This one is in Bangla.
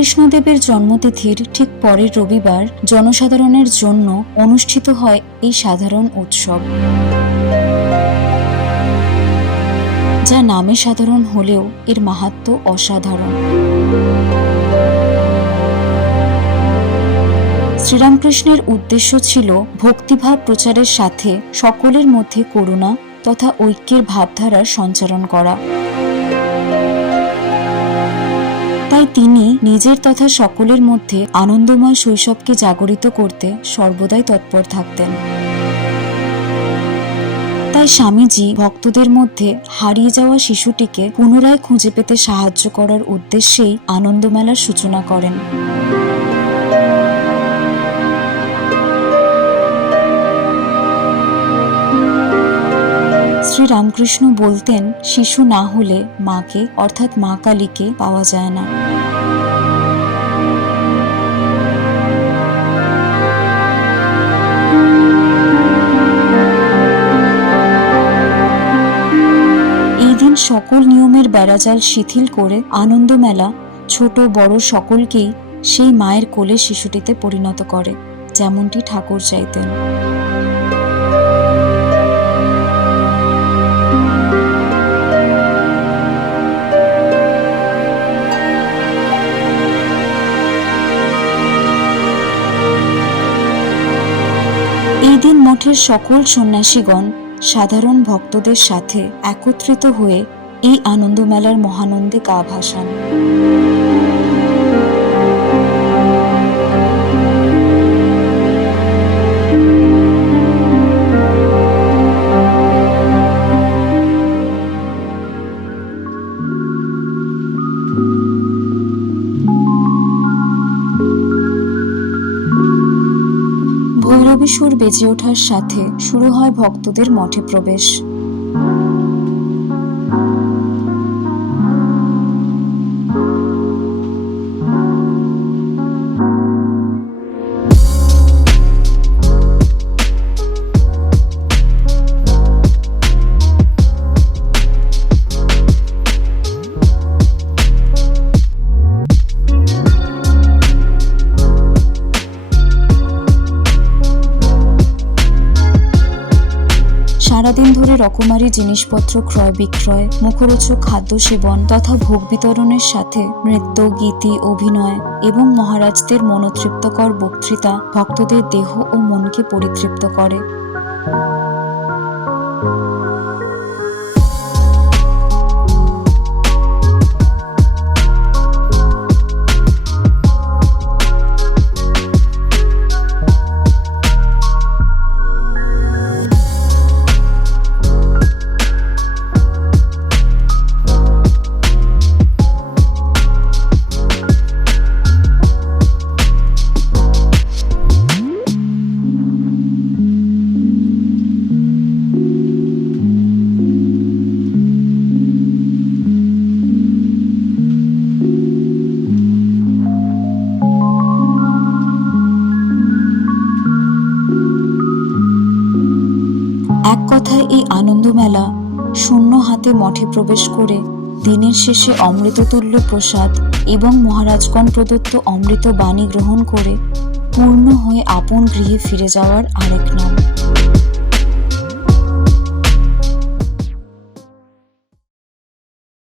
শ্রীরামকৃষ্ণদেবের জন্মতিথির ঠিক পরের রবিবার জনসাধারণের জন্য অনুষ্ঠিত হয় এই সাধারণ উৎসব, যা নামে সাধারণ হলেও এর মাহাত্ম্য অসাধারণ। শ্রীরামকৃষ্ণের উদ্দেশ্য ছিল ভক্তিভাব প্রচারের সাথে সকলের মধ্যে করুণা তথা ঐক্যের ভাবধারার সঞ্চারণ করা। তাই তিনি নিজের তথা সকলের মধ্যে আনন্দময় শৈশবকে জাগরিত করতে সর্বদাই তৎপর থাকতেন। তাই স্বামীজি ভক্তদের মধ্যে হারিয়ে যাওয়া শিশুটিকে পুনরায় খুঁজে পেতে সাহায্য করার উদ্দেশ্যেই আনন্দমেলার সূচনা করেন। শ্রীরামকৃষ্ণ বলতেন, শিশু না হলে মাকে অর্থাৎ মা কালীকে পাওয়া যায় না। এই দিন সকল নিয়মের বেড়াজাল শিথিল করে আনন্দমেলা ছোট বড় সকলকেই সেই মায়ের কোলে শিশুটিতে পরিণত করে, যেমনটি ঠাকুর চাইতেন। এই দিন মঠের সকল সন্ন্যাসীগণ সাধারণ ভক্তদের সাথে একত্রিত হয়ে এই আনন্দমেলার মহানন্দে গা ভাসান। ভৈরবী সুর বেজে ওঠার সাথে শুরু হয় ভক্তদের মঠে প্রবেশ। সারাদিন ধরে রকমারি জিনিসপত্র ক্রয় বিক্রয়, মুখরোচক খাদ্য সেবন তথা ভোগ বিতরণের সাথে নৃত্য, গীতি, অভিনয় এবং মহারাজদের মনোতৃপ্তকর বক্তৃতা ভক্তদের দেহ ও মনকে পরিতৃপ্ত করে। এক কথায় এই আনন্দমেলা শূন্য হাতে মঠে প্রবেশ করে দিনের শেষে অমৃততুল্য প্রসাদ এবং মহারাজগণ প্রদত্ত অমৃত বাণী গ্রহণ করে পূর্ণ হয়ে আপন গৃহে ফিরে যাওয়ার আরেক নাম।